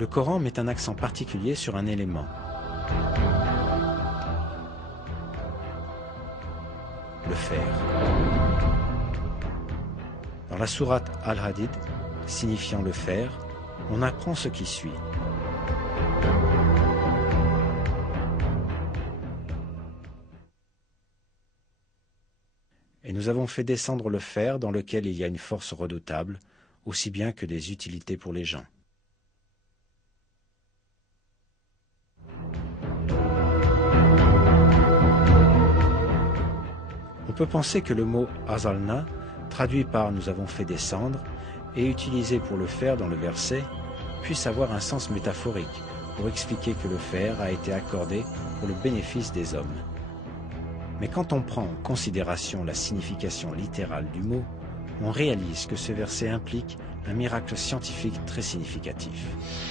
Le Coran met un accent particulier sur un élément. Le fer. Dans la sourate Al-Hadid, signifiant le fer, on apprend ce qui suit. Et nous avons fait descendre le fer dans lequel il y a une force redoutable, aussi bien que des utilités pour les gens. On peut penser que le mot « azalna », traduit par « nous avons fait descendre » et utilisé pour le fer dans le verset, puisse avoir un sens métaphorique pour expliquer que le fer a été accordé pour le bénéfice des hommes. Mais quand on prend en considération la signification littérale du mot, on réalise que ce verset implique un miracle scientifique très significatif.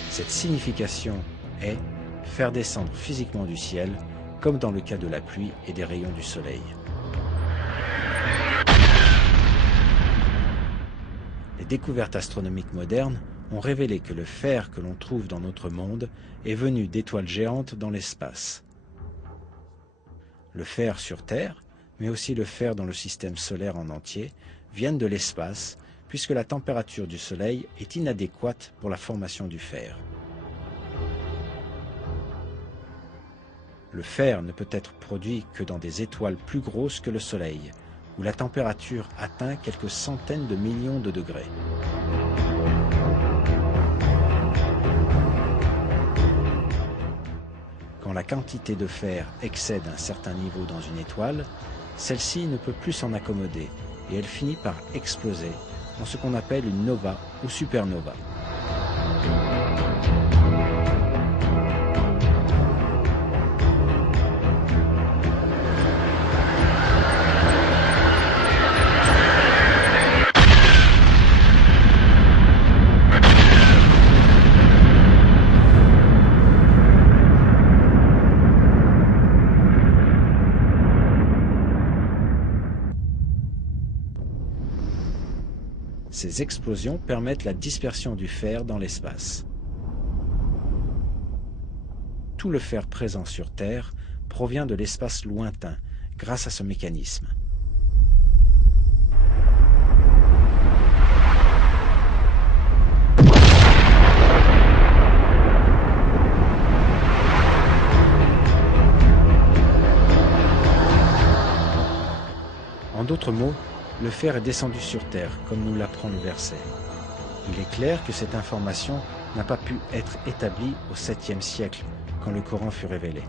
Cette signification est faire descendre physiquement du ciel, comme dans le cas de la pluie et des rayons du soleil. Les découvertes astronomiques modernes ont révélé que le fer que l'on trouve dans notre monde est venu d'étoiles géantes dans l'espace. Le fer sur Terre, mais aussi le fer dans le système solaire en entier, viennent de l'espace, puisque la température du Soleil est inadéquate pour la formation du fer. Le fer ne peut être produit que dans des étoiles plus grosses que le Soleil, où la température atteint quelques centaines de millions de degrés. Quand la quantité de fer excède un certain niveau dans une étoile, celle-ci ne peut plus s'en accommoder et elle finit par exploser en ce qu'on appelle une nova ou supernova. Ces explosions permettent la dispersion du fer dans l'espace. Tout le fer présent sur Terre provient de l'espace lointain grâce à ce mécanisme. En d'autres mots, le fer est descendu sur Terre, comme nous l'apprend le verset. Il est clair que cette information n'a pas pu être établie au 7e siècle, quand le Coran fut révélé.